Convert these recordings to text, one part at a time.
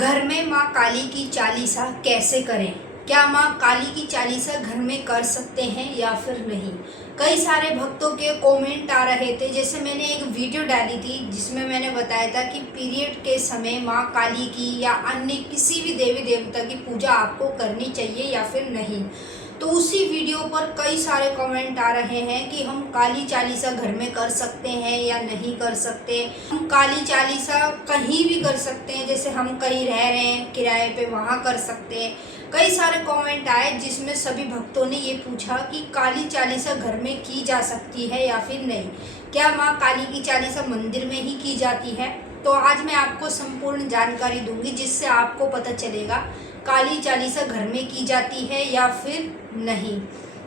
घर में माँ काली की चालीसा कैसे करें? क्या माँ काली की चालीसा घर में कर सकते हैं या फिर नहीं? कई सारे भक्तों के कमेंट आ रहे थे। जैसे मैंने एक वीडियो डाली थी जिसमें मैंने बताया था कि पीरियड के समय माँ काली की या अन्य किसी भी देवी देवता की पूजा आपको करनी चाहिए या फिर नहीं। तो उसी वीडियो पर कई सारे कमेंट आ रहे हैं कि हम काली चालीसा घर में कर सकते हैं या नहीं कर सकते। हम काली चालीसा कहीं भी कर सकते हैं, जैसे हम कहीं रह रहे हैं किराए पे, वहाँ कर सकते हैं। कई सारे कमेंट आए जिसमें सभी भक्तों ने ये पूछा कि काली चालीसा घर में की जा सकती है या फिर नहीं। क्या माँ काली की चालीसा मंदिर में ही की जाती है? तो आज मैं आपको संपूर्ण जानकारी दूंगी जिससे आपको पता चलेगा काली चालीसा घर में की जाती है या फिर नहीं।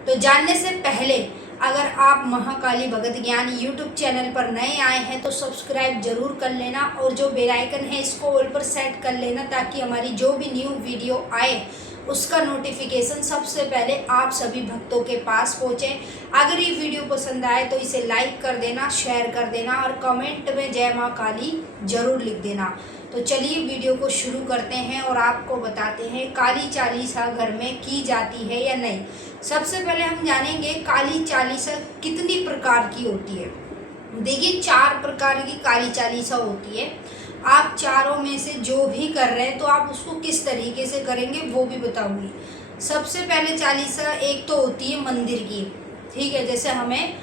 तो जानने से पहले अगर आप महाकाली भगत ज्ञान यूट्यूब चैनल पर नए आए हैं तो सब्सक्राइब जरूर कर लेना और जो बेल आइकन है इसको ऑल पर सेट कर लेना ताकि हमारी जो भी न्यू वीडियो आए उसका नोटिफिकेशन सबसे पहले आप सभी भक्तों के पास पहुंचे। अगर ये वीडियो पसंद आए तो इसे लाइक कर देना, शेयर कर देना और कमेंट में जय माँ काली जरूर लिख देना। तो चलिए वीडियो को शुरू करते हैं और आपको बताते हैं काली चालीसा घर में की जाती है या नहीं। सबसे पहले हम जानेंगे काली चालीसा कितनी प्रकार की होती है। देखिए 4 प्रकार की काली चालीसा होती है। आप चारों में से जो भी कर रहे हैं तो आप उसको किस तरीके से करेंगे वो भी बताऊंगी। सबसे पहले चालीसा एक तो होती है मंदिर की, ठीक है। जैसे हमें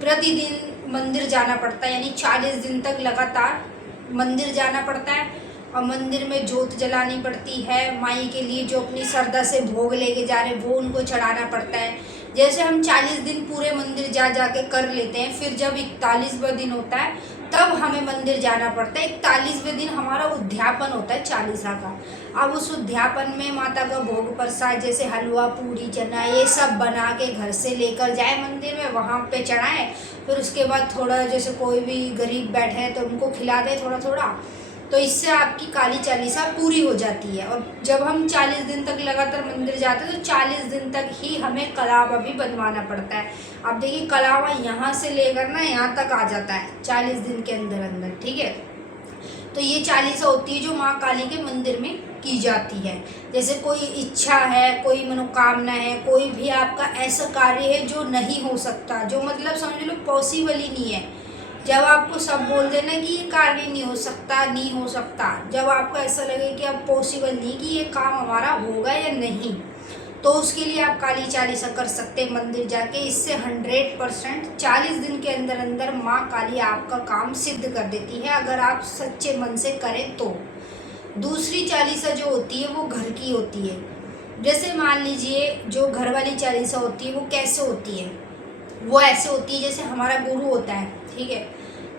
प्रतिदिन मंदिर जाना पड़ता है, यानी 40 दिन तक लगातार मंदिर जाना पड़ता है और मंदिर में जोत जलानी पड़ती है। माई के लिए जो अपनी श्रद्धा से भोग लेके जा रहे हैं वो उनको चढ़ाना पड़ता है। जैसे हम 40 दिन पूरे मंदिर जा के कर लेते हैं, फिर जब 41वां दिन होता है तब हमें मंदिर जाना पड़ता है। 41वें दिन हमारा उद्यापन होता है चालीसा का। अब उस उद्यापन में माता का भोग प्रसाद जैसे हलवा, पूरी, चना ये सब बना के घर से लेकर जाए मंदिर में, वहाँ पे चढ़ाएं। फिर उसके बाद थोड़ा जैसे कोई भी गरीब बैठे हैं तो उनको खिला दें थोड़ा थोड़ा। तो इससे आपकी काली चालीसा पूरी हो जाती है। और जब हम 40 दिन तक लगातार मंदिर जाते हैं तो 40 दिन तक ही हमें कलावा भी बनवाना पड़ता है। अब देखिए कलावा यहाँ से लेकर ना यहाँ तक आ जाता है 40 दिन के अंदर अंदर, ठीक है। तो ये चालीसा होती है जो माँ काली के मंदिर में की जाती है। जैसे कोई इच्छा है, कोई मनोकामना है, कोई भी आपका ऐसा कार्य है जो नहीं हो सकता, जो मतलब समझ लो पॉसिबल ही नहीं है। जब आपको सब बोल देना कि ये कार्य नहीं हो सकता, नहीं हो सकता, जब आपको ऐसा लगे कि अब पॉसिबल नहीं कि ये काम हमारा होगा या नहीं, तो उसके लिए आप काली चालीसा कर सकते हैं मंदिर जाके। इससे 100% 40 दिन के अंदर अंदर माँ काली आपका काम सिद्ध कर देती है अगर आप सच्चे मन से करें तो। दूसरी चालीसा जो होती है वो घर की होती है। जैसे मान लीजिए जो घर वाली चालीसा होती है वो कैसे होती है, वो ऐसे होती है जैसे हमारा गुरु होता है, ठीक है।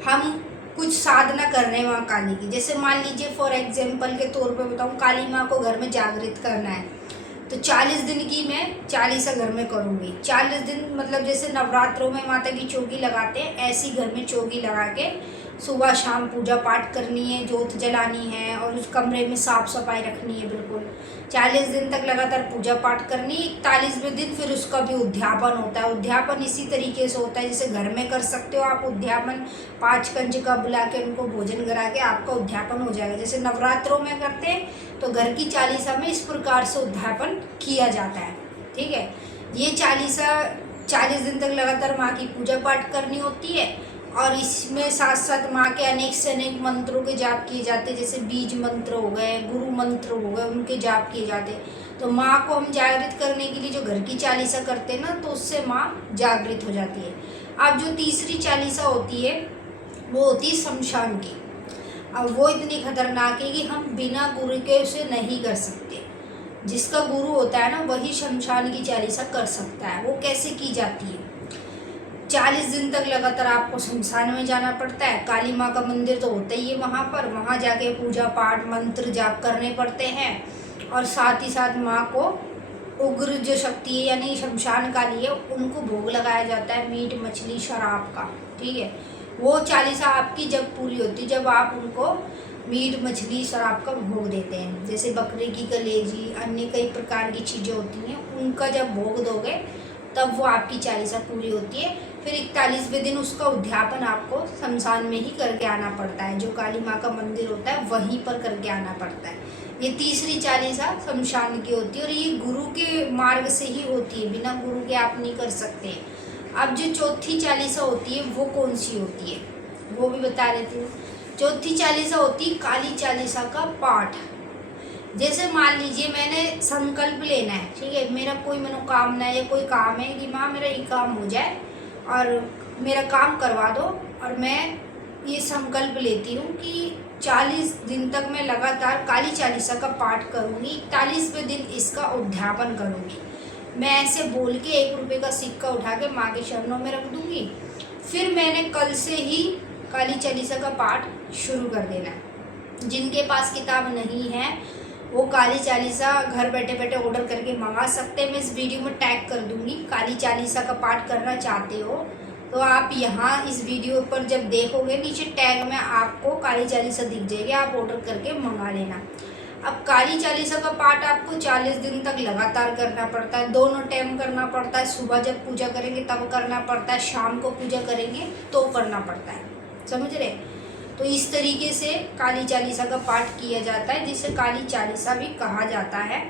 हम कुछ साधना कर रहे हैं माँ काली की। जैसे मान लीजिए फॉर एग्जाम्पल के तौर पे बताऊँ, काली माँ को घर में जागृत करना है तो 40 दिन की मैं चालीसा घर में करूँगी। 40 दिन मतलब जैसे नवरात्रों में माता की चौकी लगाते हैं ऐसी घर में चौकी लगा के सुबह शाम पूजा पाठ करनी है, जोत जलानी है और उस कमरे में साफ सफाई रखनी है बिल्कुल। 40 दिन तक लगातार पूजा पाठ करनी। 41वें दिन फिर उसका भी उद्यापन होता है। उद्यापन इसी तरीके से होता है जैसे घर में कर सकते हो आप उद्यापन। 5 कंजका बुला के उनको भोजन करा के आपका उद्यापन हो जाएगा। जैसे नवरात्रों में करते हैं तो घर की चालीसा में इस प्रकार से उद्यापन किया जाता है, ठीक है। ये चालीसा 40 दिन तक लगातार माँ की पूजा पाठ करनी होती है और इसमें साथ साथ माँ के अनेक से अनेक मंत्रों के जाप किए जाते हैं। जैसे बीज मंत्र हो गए, गुरु मंत्र हो गए, उनके जाप किए जाते हैं। तो माँ को हम जागृत करने के लिए जो घर की चालीसा करते हैं ना, तो उससे माँ जागृत हो जाती है। अब जो तीसरी चालीसा होती है वो होती है शमशान की। अब वो इतनी खतरनाक है कि हम बिना गुरु के उसे नहीं कर सकते। जिसका गुरु होता है ना वही शमशान की चालीसा कर सकता है। वो कैसे की जाती है? 40 दिन तक लगातार आपको शमशान में जाना पड़ता है। काली माँ का मंदिर तो होता ही है वहाँ पर, वहाँ जाके पूजा पाठ मंत्र जाप करने पड़ते हैं और साथ ही साथ माँ को उग्र जो शक्ति है यानी शमशान काली है उनको भोग लगाया जाता है, मीट मछली शराब का, ठीक है। वो चालीसा आपकी जब पूरी होती है जब आप उनको मीट मछली शराब का भोग देते हैं। जैसे बकरे की कलेजी, अन्य कई प्रकार की चीज़ें होती हैं, उनका जब भोग दोगे तब वो आपकी चालीसा पूरी होती है। फिर 41वें दिन उसका उद्यापन आपको शमशान में ही करके आना पड़ता है। जो काली माँ का मंदिर होता है वहीं पर करके आना पड़ता है। ये तीसरी चालीसा शमशान की होती है और ये गुरु के मार्ग से ही होती है, बिना गुरु के आप नहीं कर सकते। अब जो चौथी चालीसा होती है वो कौन सी होती है वो भी बता देती हूँ। चौथी चालीसा होती है काली चालीसा का पाठ। जैसे मान लीजिए मैंने संकल्प लेना है, ठीक है, मेरा कोई मनोकामना है या कोई काम है कि माँ मेरा ये काम हो जाए और मेरा काम करवा दो, और मैं ये संकल्प लेती हूँ कि 40 दिन तक मैं लगातार काली चालीसा का पाठ करूँगी, 41वें दिन इसका उद्यापन करूँगी। मैं ऐसे बोल के 1 रुपये का सिक्का उठा के माँ के चरणों में रख दूँगी। फिर मैंने कल से ही काली चालीसा का पाठ शुरू कर देना है। जिनके पास किताब नहीं है वो काली चालीसा घर बैठे बैठे ऑर्डर करके मंगा सकते हैं। मैं इस वीडियो में टैग कर दूंगी। काली चालीसा का पाठ करना चाहते हो तो आप यहाँ इस वीडियो पर जब देखोगे नीचे टैग में आपको काली चालीसा दिख जाएगी, आप ऑर्डर करके मंगा लेना। अब काली चालीसा का पाठ आपको 40 दिन तक लगातार करना पड़ता है, दोनों टाइम करना पड़ता है। सुबह जब पूजा करेंगे तब करना पड़ता है, शाम को पूजा करेंगे तो करना पड़ता है, समझ रहे। तो इस तरीके से काली चालीसा का पाठ किया जाता है, जिसे काली चालीसा भी कहा जाता है।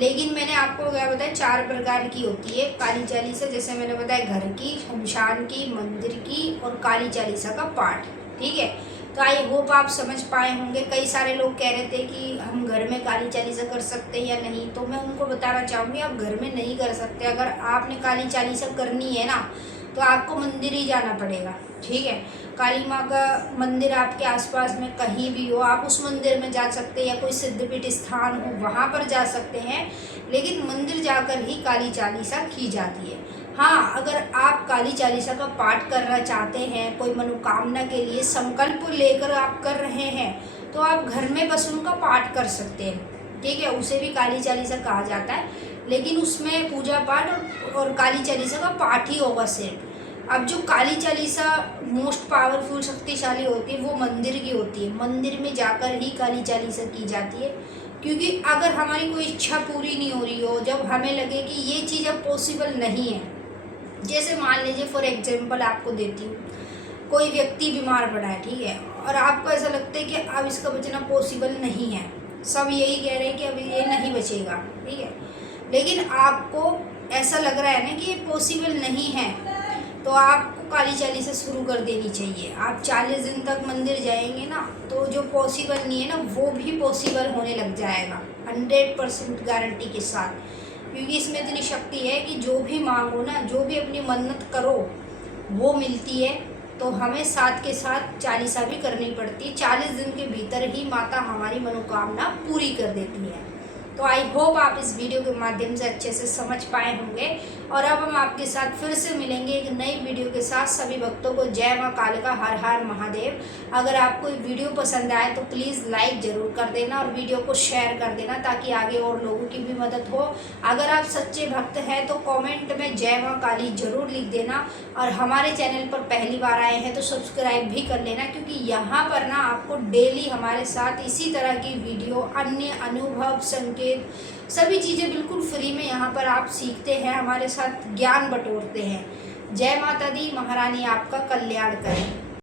लेकिन मैंने आपको क्या बताया, 4 प्रकार की होती है काली चालीसा। जैसे मैंने बताया घर की, शमशान की, मंदिर की और काली चालीसा का पाठ, ठीक है। तो आई होप आप समझ पाए होंगे। कई सारे लोग कह रहे थे कि हम घर में काली चालीसा कर सकते हैं या नहीं, तो मैं उनको बताना चाहूँगी आप घर में नहीं कर सकते। अगर आपने काली चालीसा करनी है ना तो आपको मंदिर ही जाना पड़ेगा, ठीक है। काली माँ का मंदिर आपके आसपास में कहीं भी हो, आप उस मंदिर में जा सकते हैं, या कोई सिद्धपीठ स्थान हो वहाँ पर जा सकते हैं, लेकिन मंदिर जाकर ही काली चालीसा की जाती है। हाँ, अगर आप काली चालीसा का पाठ करना चाहते हैं, कोई मनोकामना के लिए संकल्प लेकर आप कर रहे हैं, तो आप घर में बस उनका पाठ कर सकते हैं, ठीक है। उसे भी काली चालीसा कहा जाता है, लेकिन उसमें पूजा पाठ और काली चालीसा का पाठ ही होगा सिर्फ। अब जो काली चालीसा मोस्ट पावरफुल शक्तिशाली होती है वो मंदिर की होती है। मंदिर में जाकर ही काली चालीसा की जाती है, क्योंकि अगर हमारी कोई इच्छा पूरी नहीं हो रही हो, जब हमें लगे कि ये चीज़ अब पॉसिबल नहीं है, जैसे मान लीजिए फॉर एग्जांपल आपको देती हूँ, कोई व्यक्ति बीमार पड़ा है, ठीक है, और आपको ऐसा लगता है कि अब इसका बचना पॉसिबल नहीं है, सब यही कह रहे हैं कि अब ये नहीं बचेगा, ठीक है, लेकिन आपको ऐसा लग रहा है ना कि ये पॉसिबल नहीं है, तो आपको काली चालीसा शुरू कर देनी चाहिए। आप 40 दिन तक मंदिर जाएंगे ना तो जो पॉसिबल नहीं है ना वो भी पॉसिबल होने लग जाएगा 100% गारंटी के साथ, क्योंकि इसमें इतनी शक्ति है कि जो भी मांगो ना, जो भी अपनी मन्नत करो वो मिलती है। तो हमें साथ के साथ चालीसा भी करनी पड़ती है। 40 दिन के भीतर ही माता हमारी मनोकामना पूरी कर देती है। तो आई होप आप इस वीडियो के माध्यम से अच्छे से समझ पाए होंगे। और अब हम आपके साथ फिर से मिलेंगे एक नई वीडियो के साथ। सभी भक्तों को जय माँ कालिका, हर हर महादेव। अगर आपको ये वीडियो पसंद आए तो प्लीज़ लाइक ज़रूर कर देना और वीडियो को शेयर कर देना, ताकि आगे और लोगों की भी मदद हो। अगर आप सच्चे भक्त हैं तो कॉमेंट में जय माँ काली ज़रूर लिख देना, और हमारे चैनल पर पहली बार आए हैं तो सब्सक्राइब भी कर लेना, क्योंकि यहाँ पर ना आपको डेली हमारे साथ इसी तरह की वीडियो, अन्य अनुभव, संकेत, सभी चीज़ें बिल्कुल फ्री में यहाँ पर आप सीखते हैं, हमारे साथ ज्ञान बटोरते हैं। जय माता दी, महारानी आपका कल्याण करें।